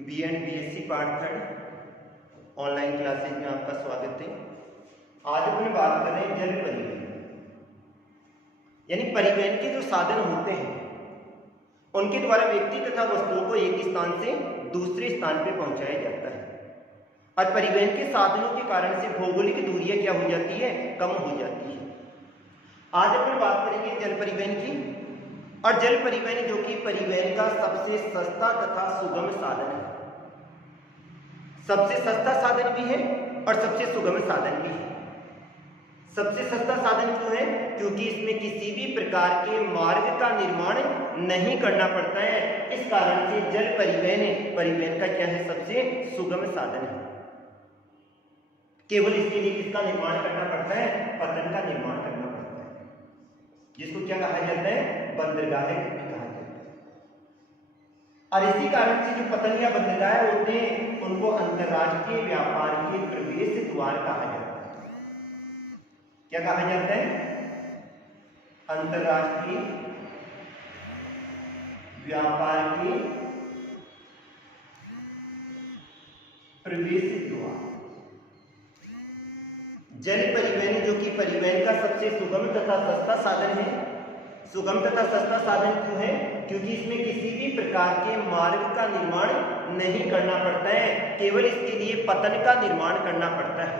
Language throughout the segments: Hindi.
BA and BSc part 3 online classes में आपका स्वागत है। आज अपन बात कर रहे हैं जल परिवहन, यानी परिवहन के जो साधन होते हैं उनके द्वारा व्यक्ति तथा वस्तुओं को एक स्थान से दूसरे स्थान पर पहुंचाया जाता है। और परिवहन के साधनों के कारण से भौगोलिक दूरियां क्या हो जाती है, कम हो जाती है। आज अपन बात करेंगे जल परिवहन की। और जल परिवहन जो कि परिवहन का सबसे सस्ता तथा सुगम साधन है। सबसे सस्ता साधन भी है और सबसे सुगम साधन भी है। सबसे सस्ता साधन क्यों है? क्योंकि इसमें किसी भी प्रकार के मार्ग का निर्माण नहीं करना पड़ता है। इस कारण से जल परिवहन का क्या है, सबसे सुगम साधन है। केवल इसके लिए किसका निर्माण करना पड़ता है? पतन का निर्माण करना पड़ता है, जिसको क्या कहा जाता है, बंदरगाहें कहा जाता है। और इसी कारण से जो पतन या बंदरगाह होते हैं उनको अंतरराष्ट्रीय व्यापार के प्रवेश द्वार कहा जाता है। क्या कहा जाता है? अंतरराष्ट्रीय व्यापार के प्रवेश द्वार। जल परिवहन जो कि परिवहन का सबसे सुगम तथा सस्ता साधन है। सुगम तथा सस्ता साधन क्यों है? क्योंकि इसमें किसी भी प्रकार के मार्ग का निर्माण नहीं करना पड़ता है, केवल इसके लिए पतन का निर्माण करना पड़ता है।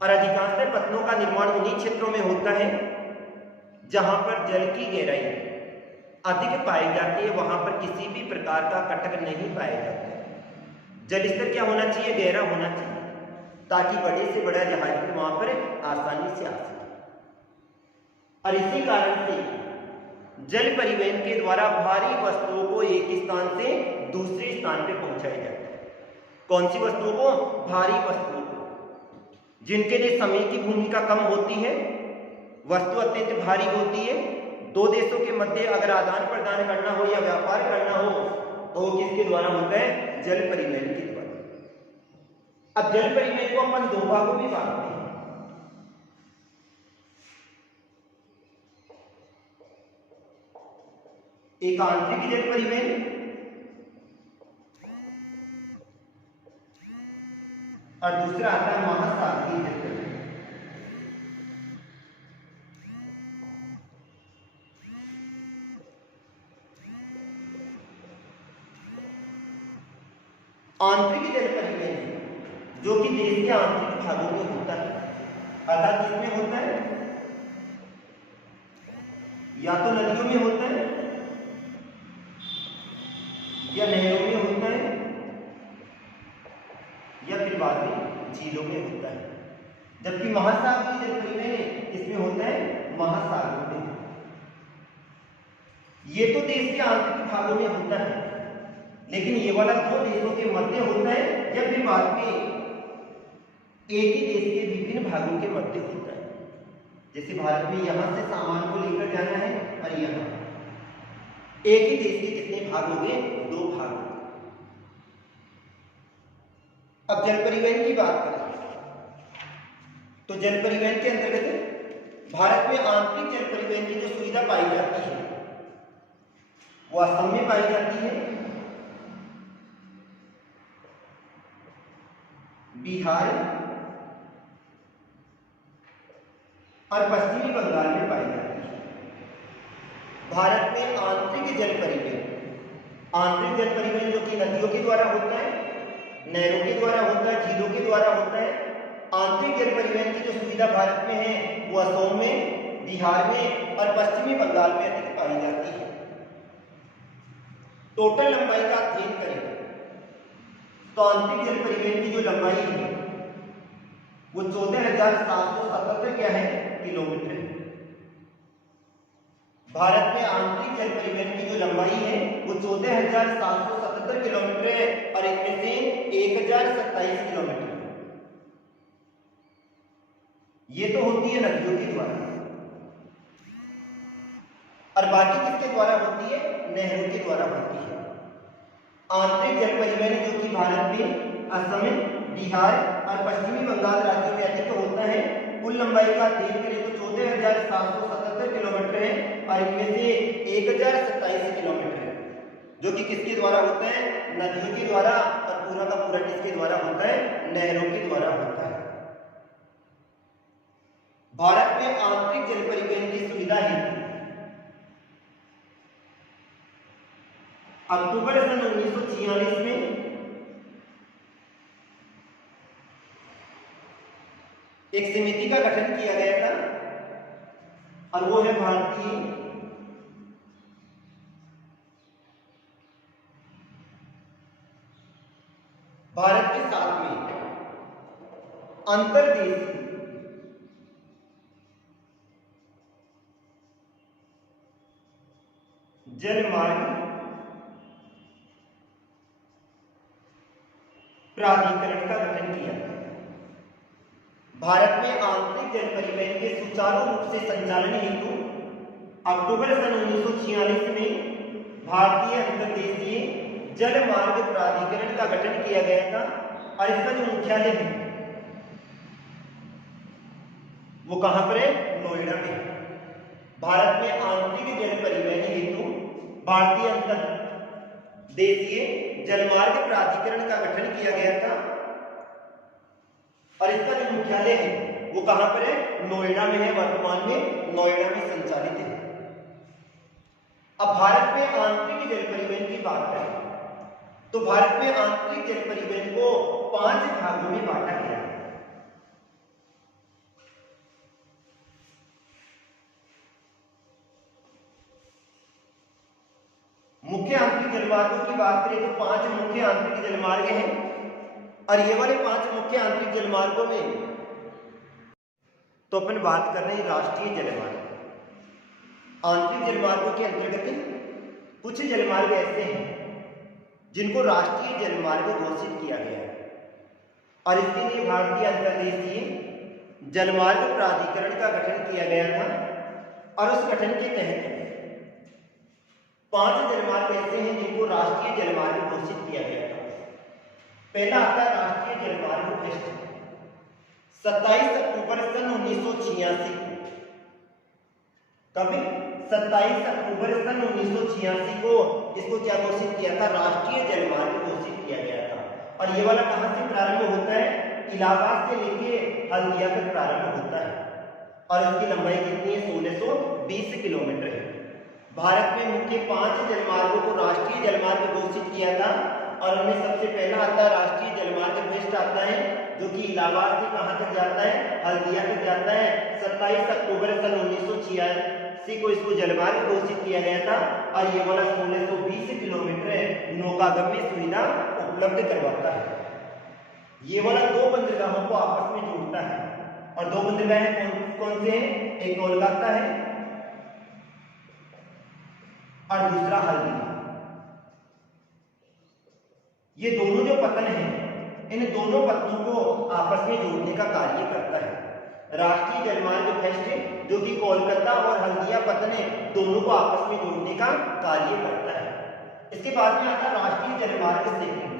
और अधिकांशतः पतनों का निर्माण उन्हीं क्षेत्रों में होता है जहां पर जल की गहराई अधिक पाई जाती है, वहां पर किसी भी प्रकार का कटक नहीं पाया जाता है। जल स्तर क्या होना चाहिए? गहरा होना चाहिए, ताकि बड़े से बड़ा जहाज वहां पर आसानी से आ सके। और इसी कारण से जल परिवहन के द्वारा भारी वस्तुओं को एक स्थान से दूसरे स्थान पर पहुंचाया जाता है। कौन सी वस्तुओं को? भारी वस्तुओं को, जिनके लिए समय की भूमिका कम होती है, वस्तु अत्यंत भारी होती है। दो देशों के मध्य अगर आदान प्रदान करना हो या व्यापार करना हो तो किसके द्वारा होता है? जल परिवहन के द्वारा। अब जल परिवहन को अपन दो भागों में बांटते हैं। एक आंतरिक जल परिवहन और दूसरा आता है महासागरीय जल परिवहन। आंतरिक जल परिवहन जो कि देश के आंतरिक भागों में होता है, अर्थात किसमें होता है? या तो नदियों में होता है या नहरों में होता है या फिर बाद में झीलों में होता है। जबकि महासागरीय जल परिवहन इसमें होता है महासागरों में। ये तो देश के आंतरिक भागों में होता है, लेकिन ये वाला दो देशों के मध्य होता है या फिर बाद में एक ही देश के विभिन्न भागों के मध्य होता है। जैसे भारत में यहां से सामान को लेकर जाना है और यहां एक ही देश के कितने भाग हो गए? दो भाग। अब जल परिवहन की बात करें तो जल परिवहन के अंतर्गत भारत में आंतरिक जल परिवहन की जो सुविधा पाई जाती है वो असम में पाई जाती है, बिहार और पश्चिमी बंगाल में पाई जाती है। भारत में आंतरिक जल परिवहन जो कि नदियों के द्वारा होता है, नहरों के द्वारा होता है, झीलों के द्वारा होता है। आंतरिक जल परिवहन की जो सुविधा भारत में है वो असम में, बिहार में और पश्चिमी बंगाल में अधिक पाई जाती है। टोटल लंबाई का अध्ययन करें तो आंतरिक जल परिवहन की जो लंबाई है वो 14,777 क्या है? किलोमीटर है। भारत में आंतरिक जल परिवहन की जो लंबाई है वो 14,777 किलोमीटर है और इनमें से 1,027 किलोमीटर ये तो होती है नदियों के द्वारा, और बाकी किसके द्वारा होती है? नहरों के द्वारा होती है। आंतरिक जल परिवहन जो कि भारत में असम, बिहार और पश्चिमी बंगाल राज्यों में अधिक होता है। कुल लंबाई का अध्ययन करें तो 14,777 किलोमीटर है और इनमें से 1,027 किलोमीटर है जो कि किसके द्वारा होता है? नदियों के द्वारा, और पूरा का पूरा किसके द्वारा होता है? नहरों के द्वारा होता है। भारत में आंतरिक जल परिवहन की सुविधा हेतु अक्टूबर सन 1946 में एक समिति का गठन किया गया था, और वो है भारतीय भारत के साथ में अंतर्देशीय जलमार्ग प्राधिकरण का गठन किया। भारत में आंतरिक जल परिवहन के सुचारू रूप से संचालन हेतु अक्टूबर सन 1946 में भारतीय अंतर्देशीय जल मार्ग प्राधिकरण का गठन किया गया था, और इसका जो मुख्यालय है वो कहां पर है? नोएडा में। भारत में आंतरिक जल परिवहन हेतु भारतीय अंतर्देशीय जलमार्ग प्राधिकरण का गठन किया गया था, और इसका जो मुख्यालय है वो कहां पर है? नोएडा में है। वर्तमान में नोएडा में संचालित है। अब भारत में आंतरिक जल परिवहन की बात करें तो भारत में आंतरिक जल परिवहन को 5 भागों में बांटा गया है। मुख्य आंतरिक जलमार्गों की बात करें तो 5 मुख्य आंतरिक जलमार्ग हैं, और ये वाले 5 मुख्य आंतरिक जलमार्गों में तो अपन बात कर रहे हैं राष्ट्रीय जलमार्ग। आंतरिक जलमार्गों के अंतर्गत कुछ जलमार्ग ऐसे हैं जिनको राष्ट्रीय जलमार्ग घोषित किया गया है, और इसके लिए भारतीय अंतर्देशीय जलमार्ग प्राधिकरण का गठन किया गया था, और उस गठन के तहत 5 जलमार्ग ऐसे हैं जिनको राष्ट्रीय जलमार्ग घोषित किया गया था। पहला आता है राष्ट्रीय जलमार्ग पृष्ठ। 27 अक्टूबर सन 1986 को, कभी 27 अक्टूबर सन 1986 को इसको क्या घोषित किया था? राष्ट्रीय जलमार्ग घोषित किया गया था। और ये वाला कहां से प्रारंभ होता है? इलाहाबाद से लेके हल्दिया तक प्रारंभ होता है, और इसकी लंबाई कितनी है? 1620 किलोमीटर है। भारत में मुख्य 5 जलमार्गों को राष्ट्रीय जलमार्ग घोषित किया था, और उनमें सबसे पहला आता है राष्ट्रीय जलमार्ग पृष्ठ आता है, जो कि इलाहाबाद से कहां तक जाता है? हल्दिया तक जाता है। 27 अक्टूबर सन 1986 को इसको जलमार्ग घोषित किया गया था, और ये वाला 1620 किलोमीटर नौकागम्य सुविधा उपलब्ध करवाता है। ये वाला 2 बंदरगाहों को आपस में जोड़ता है, और 2 बंदरगाहें कौन से हैं? एक कोलकाता है और दूसरा हल्दिया। ये दोनों जो पत्तन हैं, इन दोनों पत्तनों को आपस में जोड़ने का कार्य करता है राष्ट्रीय जलमार्ग पृष्ठ, जो कि कोलकाता और हल्दिया पत्तन दोनों को आपस में जोड़ने का कार्य करता है। इसके बाद में आता है राष्ट्रीय जलमार्ग सेकंड।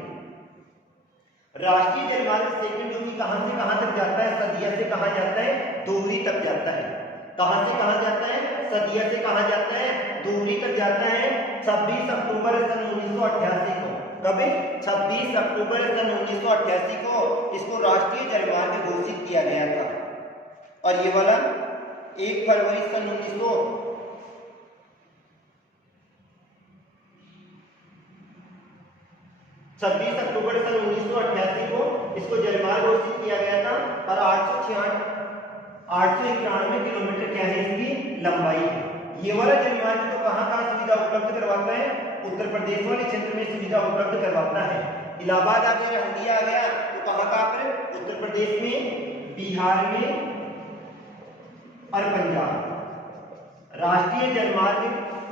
राष्ट्रीय जलमार्ग सेकंड जो कि कहां से कहां तक जाता है? सदिया से कहां जाता है? धुबरी तक जाता है। कहां से कहां जाता है? सदिया से कहां जाता है? धुबरी तक जाता है। 26 अक्टूबर सन 1988 को, कभी 26 अक्टूबर सन 1988 को इसको राष्ट्रीय जलमार्ग घोषित किया गया था, और ये वाला 1 फरवरी सन 26 अक्टूबर सन 1988 को इसको जलमार्ग घोषित किया गया था, और 891 किलोमीटर क्या है इसकी लंबाई है। ये वाला जलमार्ग तो कहां सुविधा उपलब्ध करवाता है? उत्तर प्रदेश वाले क्षेत्र में सुविधा उपलब्ध करवाता है। इलाहाबाद आ गया, हल्दिया आ गया, तो कहां पर? उत्तर प्रदेश में, बिहार में और पंजाब। राष्ट्रीय जलमार्ग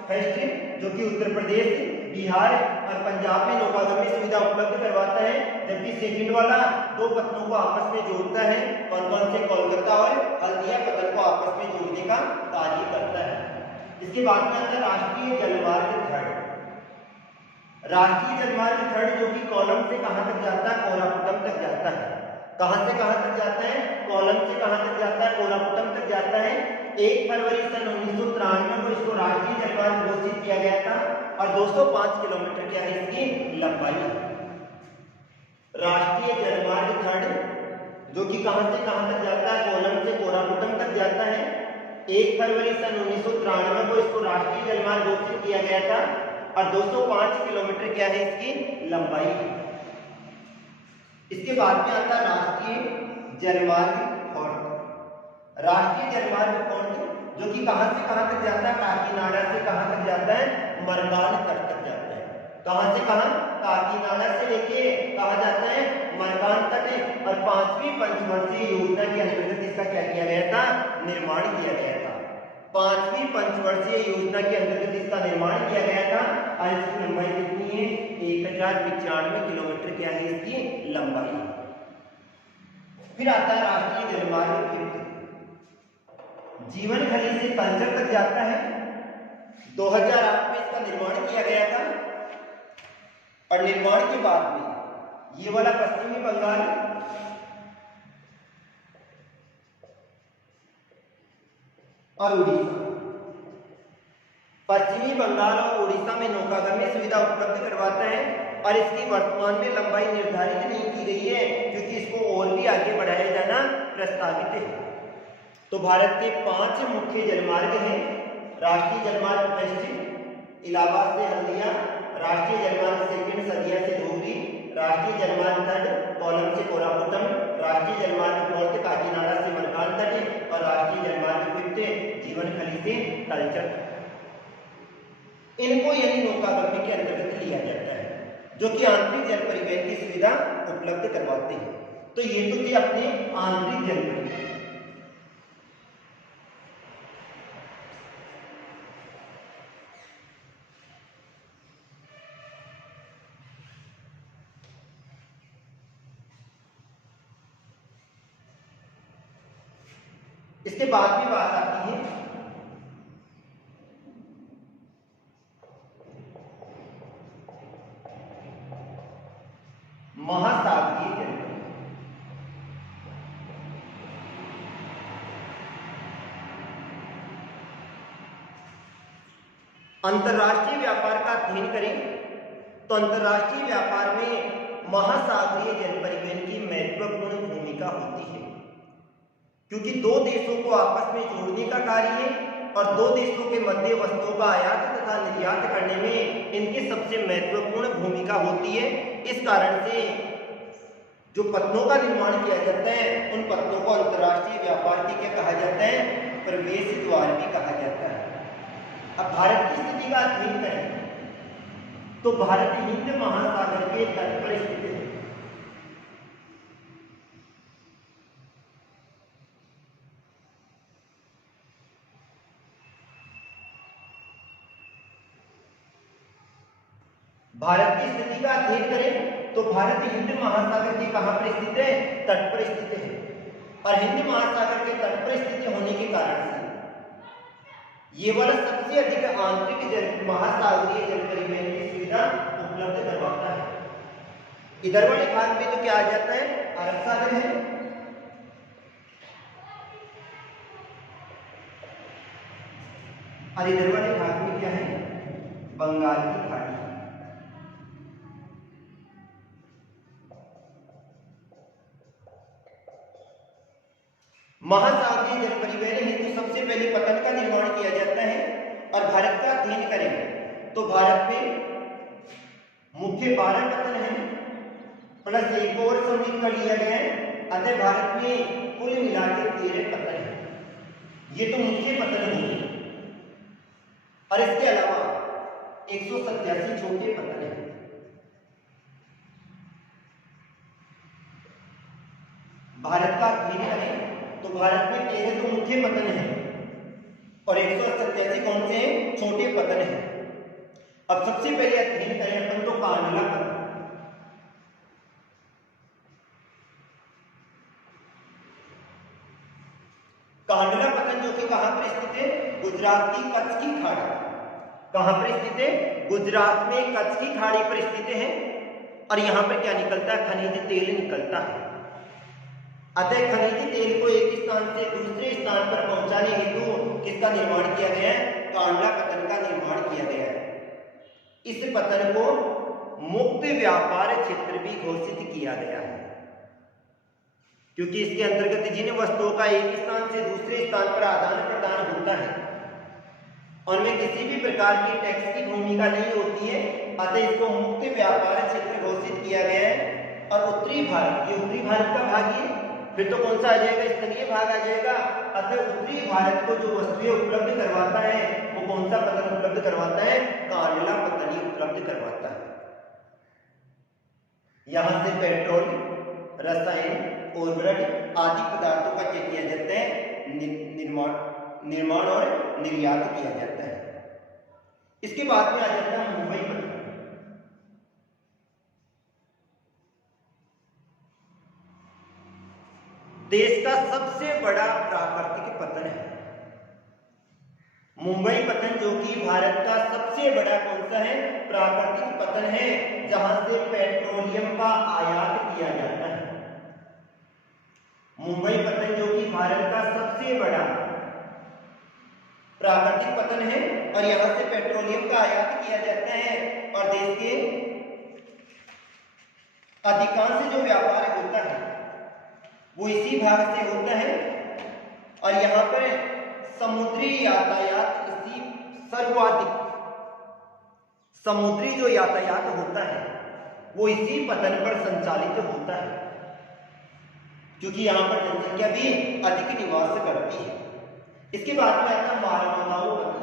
पृष्ठ जो कि उत्तर प्रदेश, बिहार और पंजाब में नौकागम्य सुविधा उपलब्ध करवाता है, जबकि सेकंड वाला 2 पत्तनों को आपस में जोड़ता है। कौन से? कोलकाता और हल्दिया पत्तन को आपस में जोड़ने का कार्य करता है। इसके बाद में आता है राष्ट्रीय जलमार्ग थर्ड। राष्ट्रीय जलमार्ग थर्ड जो कि कोलम से कहां तक जाता है? कोरापुटम तक जाता है। कहां से कहां तक जाता है? कोलम से कहां तक जाता है? कोरापुटम तक जाता है। 1 फरवरी सन 1993 को इसको राष्ट्रीय जलमार्ग घोषित किया गया था, और 2 205 किलोमीटर क्या है इसकी लंबाई। राष्ट्रीय जलमार्ग थर्ड जो कि कहां से कहां तक जाता है, कोल्लम से कोरापुटम तक जाता है। 1 फरवरी सन 1993 को इसको राष्ट्रीय जलमार्ग घोषित किया गया था और 205 किलोमीटर क्या है इसकी लंबाई है। इसके बाद में आता है राष्ट्रीय जलमार्ग फोर्थ। राष्ट्रीय जलमार्ग फोर्थ जो कि कहां से कहां तक जाता है, काकीनाडा से कहां तक जाता है, मरगान तट तक जाता है। कहां से कहां, काकीनाडा से लेके कहा जाता है मरगान तट। और 5वीं पंचवर्षीय योजना के अंतर्गत इसका क्या किया गया था, निर्माण किया गया था। 5वीं पंचवर्षीय योजना के अंतर्गत इसका निर्माण किया गया था और इसकी लंबाई कितनी है, 1095 किलोमीटर क्या है इसकी लंबाई। फिर आता है राष्ट्रीय जलमार्ग फिफ्थ, जीवनखली से कल्चर तक जाता है। 2008 में इसका निर्माण किया गया था और निर्माण के बाद में ये वाला पश्चिमी बंगाल और उड़ीसा, पश्चिमी बंगाल और उड़ीसा में नौकागम्य सुविधा उपलब्ध करवाता है और इसकी वर्तमान में लंबाई निर्धारित नहीं की गई है क्योंकि इसको और भी आगे बढ़ाया जाना प्रस्तावित है। तो भारत के 5 मुख्य जलमार्ग हैं। राष्ट्रीय जलमार्ग पश्चिम इलाहाबाद से हल्दिया, राष्ट्रीय जलमार्ग सेकंड सदिया से धुबरी, राष्ट्रीय जलमार्ग थर्ड कोल्लम से कोरापुटम, राष्ट्रीय जलमार्ग फोर्थ काकीनाडा से मरगान तट और राष्ट्रीय जलमार्ग फिफ्थ जीवनखली से कल्चर। इनको यानी नौकागम्य के अंतर्गत लिया जाता है जो कि आंतरिक जल परिवहन की सुविधा उपलब्ध करवाते हैं। तो ये तो थे अपने आंतरिक जल परिवहन। इसके बाद भी बात आती है महासागरीय जल परिवहन। अंतरराष्ट्रीय व्यापार का अध्ययन करें तो अंतरराष्ट्रीय व्यापार में महासागरीय जल परिवहन की महत्वपूर्ण भूमिका होती है क्योंकि दो देशों को आपस में जोड़ने का कार्य है और दो देशों के मध्य वस्तुओं का आयात तथा निर्यात करने में इनकी सबसे महत्वपूर्ण भूमिका होती है। इस कारण से जो पत्तों का निर्माण किया जाता है उन पत्तों को अंतरराष्ट्रीय व्यापार की क्या कहा जाता है, प्रवेश द्वार भी कहा जाता है। अब भारत की स्थिति का अध्ययन करें तो भारत हिंद महासागर के तट पर स्थित है। भारत की स्थिति का अध्ययन करें तो भारत हिंद महासागर के कहां पर स्थित है, तट पर स्थित है। और हिंद महासागर के तट पर स्थित होने के कारण से ये वाला सबसे अधिक आंतरिक जल महासागरीय जल परिवहन की सुविधा उपलब्ध करवाता है। इधर वाले भाग में तो क्या आ जाता है, अरब सागर है, और इधर वाले भाग में क्या है, बंगाल की खाड़ी। महासागरीय जल परिवहन हेतु सबसे पहले पतन का निर्माण किया जाता है। और भारत का अध्ययन करें तो भारत में मुख्य 12 पतन हैं प्लस एक और सम्मिलित कर लिया गया है। अतः भारत में कुल मिलाकर 13 पतन हैं। ये तो मुख्य पतन होंगे और इसके अलावा 187 छोटे पतन हैं। भारत का अध्ययन करें तो भारत में 13 तो मुख्य पतन है और 187 कौन से हैं, छोटे पतन हैं। अब सबसे पहले अध्ययन करें अपन तो कांडला पतन। कांडला पतन जो कि कहां पर स्थित है, गुजरात की कच्छ की खाड़ी। कहां पर स्थित है, गुजरात में कच्छ की खाड़ी पर स्थित है। और यहां पर क्या निकलता है, खनिज तेल निकलता है। अतः खनिज तेल को एक स्थान से दूसरे स्थान पर पहुंचाने हेतु किसका निर्माण किया गया है, कांडला पतन का निर्माण किया गया है। इस पतन को मुक्त व्यापार क्षेत्र भी घोषित किया गया है, क्योंकि इसके अंतर्गत जिन वस्तुओं का एक स्थान से दूसरे स्थान पर आदान प्रदान होता है उनमें किसी भी प्रकार की टैक्स की भूमिका नहीं होती है, अतः इसको मुक्त व्यापार क्षेत्र घोषित किया गया है। और उत्तरी भारत, ये उत्तरी भारत का भाग है, फिर तो कौन सा आ जाएगा, स्तरीय भाग आ जाएगा। अतः उत्तरी भारत को जो वस्तुएं उपलब्ध करवाता है वो कौन सा पतन उपलब्ध करवाता है, कांडला पतन ही उपलब्ध करवाता है। यहां से पेट्रोल, रसायन, उर्वरक आदि पदार्थों का क्या किया जाता है, निर्माण और निर्यात किया जाता है। इसके बाद में आ जाता है मुंबई पतन। देश का सबसे बड़ा प्राकृतिक पतन है मुंबई पतन, जो कि भारत का सबसे बड़ा कौन सा है, प्राकृतिक पतन है, जहां से पेट्रोलियम का आयात किया जाता है। मुंबई पतन जो कि भारत का सबसे बड़ा प्राकृतिक पतन है और यहां से पेट्रोलियम का आयात किया जाता है और देश के अधिकांश जो व्यापार होता है वो इसी भाग से होता है। और यहां पर समुद्री यातायात इसी सर्वाधिक, समुद्री जो यातायात होता है वो इसी पतन पर संचालित होता है, क्योंकि यहां पर जनसंख्या भी अधिक निवास करती है। इसके बाद में आता है मालमगांव पतन।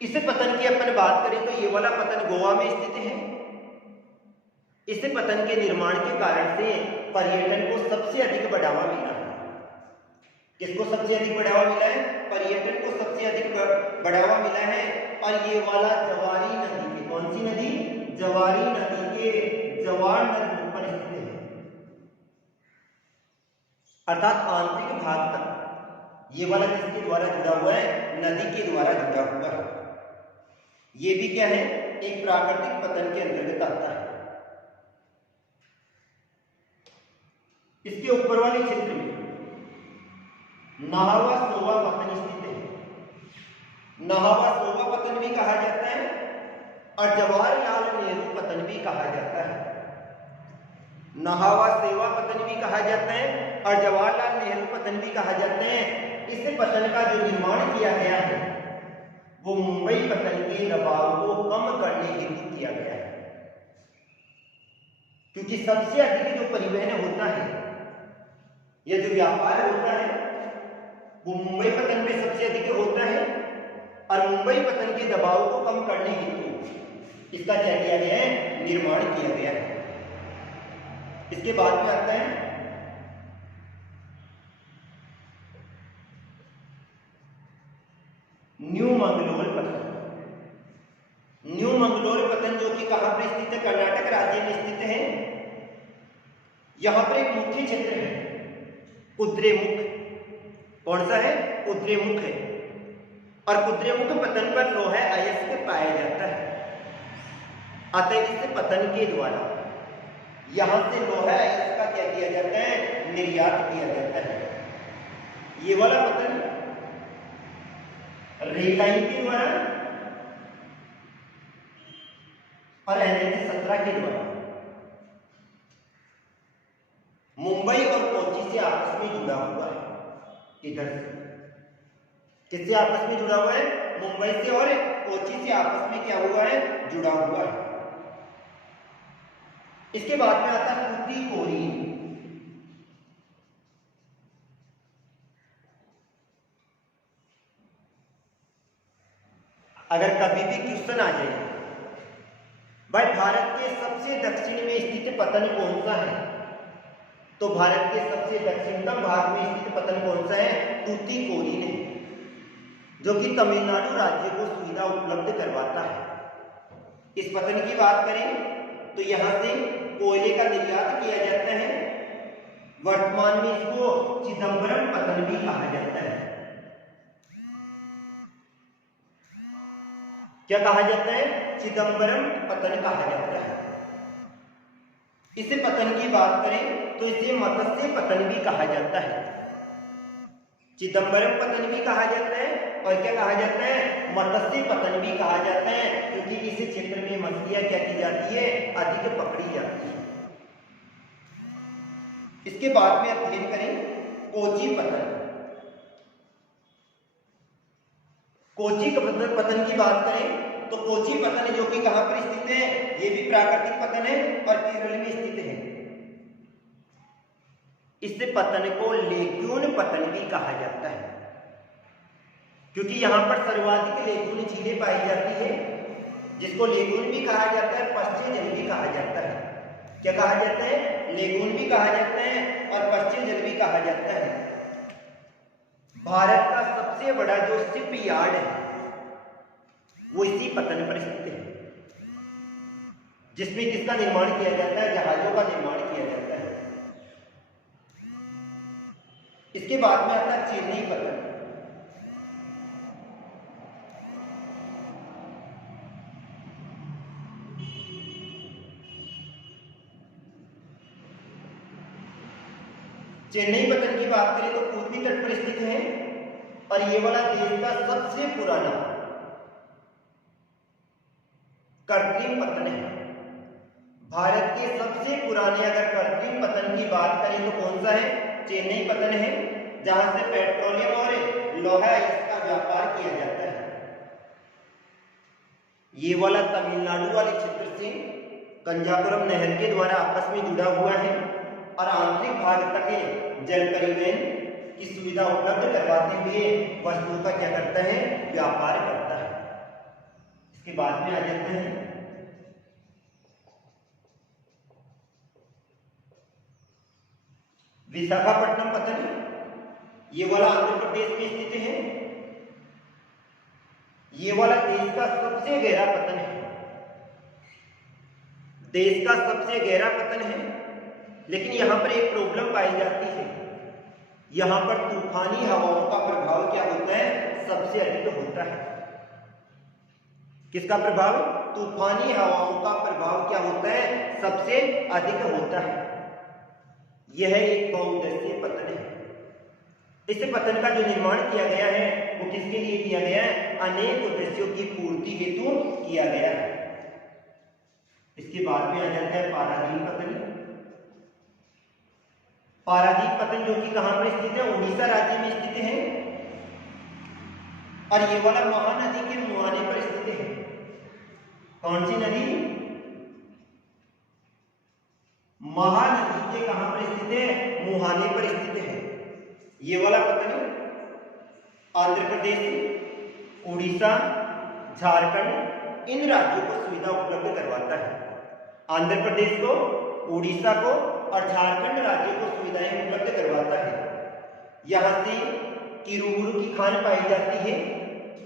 इस पतन की अपन बात करें तो ये वाला पतन गोवा में स्थित है। इस पतन के निर्माण के कारण से पर्यटन को सबसे अधिक बढ़ावा मिला है। किसको सबसे अधिक बढ़ावा मिला है, पर्यटन को सबसे अधिक बढ़ावा मिला है। और ये वाला जवारी नदी के, कौन सी नदी, जवारी नदी के जवार नदी पर स्थित है, अर्थात आंतरिक भाग तक। ये वाला किसके द्वारा जुड़ा हुआ है, नदी के द्वारा जुड़ा हुआ है। ये भी क्या है, एक प्राकृतिक पतन के अंतर्गत आता है। इसके ऊपर वाले क्षेत्र में नाहवा सोवा पतन स्थित है। नाहवा सोवा पतन भी कहा जाता है और जवाहरलाल नेहरू पतन भी कहा जाता है। नाहवा सेवा पतन भी कहा जाता है और जवाहरलाल नेहरू पतन भी कहा जाते हैं। इस पतन का जो निर्माण किया गया है वो मुंबई पतन के दबाव को कम करने हेतु किया गया है, क्योंकि सबसे अधिक जो परिवहन होता है या जो व्यापार होता है वो मुंबई पतन में सबसे अधिक होता है। और मुंबई पतन के दबाव को कम करने हेतु इसका क्या किया गया है, निर्माण किया गया है। इसके बाद में आता है न्यू मंगलोर पतन। न्यू मंगलोर पतन जो कि कहां पर स्थित है, कर्नाटक राज्य में स्थित है। यहां पर एक मुख्य क्षेत्र है कुद्रेमुख। कौन सा है, कुद्रेमुख है। और कुद्रेमुख पतन पर लोहा अयस्क पाया जाता है। अतः इस पतन के द्वारा यहां से लोहा अयस्क का क्या किया जाता है, निर्यात किया जाता है। ये वाला पतन रेल लाइन के द्वारा और NH-17 के द्वारा मुंबई और कोच्चि से आपस में जुड़ा हुआ है। इधर से किससे आपस में जुड़ा हुआ है, मुंबई से और कोच्चि से आपस में क्या हुआ है, जुड़ा हुआ है। इसके बाद में आता है तूतीकोरिन। अगर कभी भी क्वेश्चन आ जाए भाई भारत के सबसे दक्षिण में स्थित पतन कौन सा है, तो भारत के सबसे दक्षिणतम भाग में स्थित पतन कौन सा है, तूतीकोरिन है, जो कि तमिलनाडु राज्य को सुविधा उपलब्ध करवाता है। इस पतन की बात करें तो यहां से कोयले का निर्यात किया जाता है। वर्तमान में इसको चिदंबरम पतन भी कहा जाता है। क्या कहा जाता है, चिदंबरम पतन कहा जाता है। इस पतन की बात करें तो इसे मत्स्य पतन भी कहा जाता है। चिदंबरम पतन भी कहा जाता है और क्या कहा जाता है, मत्स्य पतन भी कहा जाता है, क्योंकि इस क्षेत्र में मछलियां क्या की जाती है, अधिक पकड़ी जाती है। इसके बाद में अध्ययन करें कोची पतन। कोची पतन की बात करें तो कोची पतन जो कि कहां पर स्थित है, ये भी प्राकृतिक पतन है और केरल में स्थित है। इस पतन को लेग्यून पतन भी कहा जाता है, क्योंकि यहां पर सर्वाधिक लेग्यून झीलें पाई जाती है, जिसको लेगून भी कहा जाता है, पश्चिम जल भी कहा जाता है। क्या कहा जाता है, लेगून भी कहा जाता है और पश्चिम जल भी कहा जाता है। भारत का सबसे बड़ा जो शिप यार्ड है वो इसी पतन पर स्थित है, जिसमें किसका निर्माण किया जाता है, जहाजों का निर्माण किया जाता है। इसके बाद में आता है चेन्नई पतन। चेन्नई पतन की बात करें तो पूर्वी तट पर स्थित है और ये वाला देश का सबसे पुराना कृत्रिम पतन है। भारत के सबसे पुराने अगर कृत्रिम पतन की बात करें तो कौन सा है, चेन्नई पतन है, जहां से पेट्रोलियम और लोहा इसका व्यापार किया जाता है। ये वाला तमिलनाडु वाले क्षेत्र से कंजापुरम नहर के द्वारा आपस में जुड़ा हुआ है और आंतरिक भाग तक जल परिवहन की सुविधा उपलब्ध करवाते हुए वस्तुओं का क्या करता है, व्यापार करता है। इसके बाद में आ जाते हैं विशाखापट्टनम पतन। ये वाला आंध्र प्रदेश में स्थित है। ये वाला देश का सबसे गहरा पतन है, देश का सबसे गहरा पतन है, लेकिन यहां पर एक प्रॉब्लम पाई जाती है, यहां पर तूफानी हवाओं का प्रभाव क्या होता है, सबसे अधिक होता है। किसका प्रभाव, तूफानी हवाओं का प्रभाव क्या होता है, सबसे अधिक होता है। यह एक बहुउद्देशीय पतन है। इस पतन का जो निर्माण किया गया है वो किसके लिए किया गया है, अनेक उद्देश्यों की पूर्ति हेतु किया गया है। इसके बाद में आ जाता है पारादीप पतन। पारादीप पतन जो कि कहां पर स्थित है, उड़ीसा राज्य में स्थित है और ये वाला महानदी के मुहाने पर स्थित है। कौन सी नदी, महानदी के कहां पर स्थित है, मुहाने पर स्थित है। ये वाला पतन आंध्र प्रदेश, उड़ीसा, झारखंड इन राज्यों को सुविधा उपलब्ध करवाता है। आंध्र प्रदेश को, उड़ीसा को और झारखंड राज्य को सुविधाएं उपलब्ध करवाता है। यहां से किरूबुरु की खान पाई जाती है,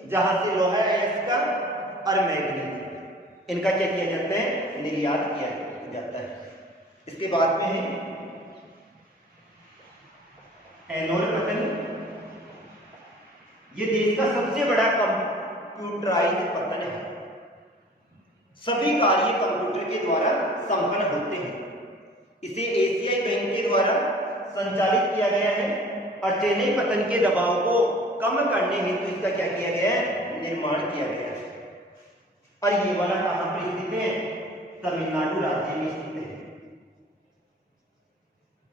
जहां से लोहा अयस्क और मैग्नीज इनका क्या किया जाता है, निर्यात किया जाता है। इसके बाद में है एनोर पतन। ये देश का सबसे बड़ा कंप्यूटराइज्ड पतन है। सभी कार्य कंप्यूटर के द्वारा संपन्न होते हैं। इसे एशियाई बैंक के द्वारा संचालित किया गया है और चेन्नई पतन के दबाव को कम करने हेतु इसका क्या किया गया है, निर्माण किया गया है। और ये वाला कहां पर स्थित है, तमिलनाडु राज्य में स्थित है।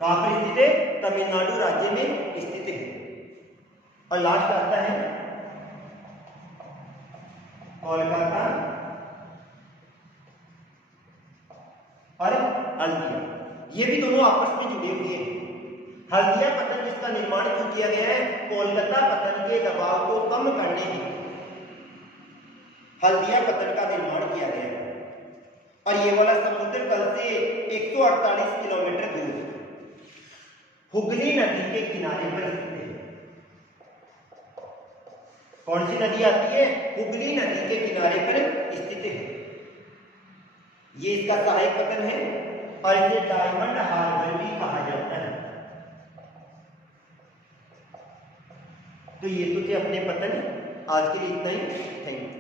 कहां पर स्थित है, तमिलनाडु राज्य में स्थित है। और लास्ट आता है कोलकाता और हल्दिया। ये भी दोनों आपस में जुड़े हुए हैं। हल्दिया पतन जिसका निर्माण क्यों किया गया है, कोलकाता पतन के दबाव को कम करने में हल्दिया पतन का निर्माण किया गया है। और ये वाला समुद्र तल से 148 किलोमीटर दूर हुगली नदी के किनारे पर स्थित है। कौन सी नदी आती है, हुगली नदी के किनारे पर स्थित है। ये इसका सहायक पतन है और इसे डायमंड हार्बर भी कहा जाता है। तो ये तो थे अपने पतन। आज के लिए इतना ही, थैंक यू।